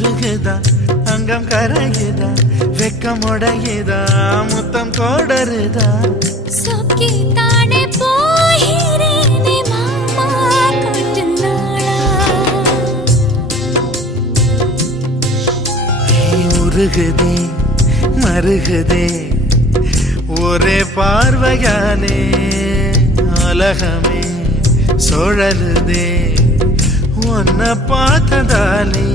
உருகுதா அங்கம் கரையுதா வெக்கம் உடையுதா முத்தம் கோடருதா சொக்கி தானே போகிறேனே மாமா கொஞ்ச நாளா உருகுதே மருகுதே ஒரே பார்வையானே உலகமே சுழலுதே உன்னை பார்த்ததாலே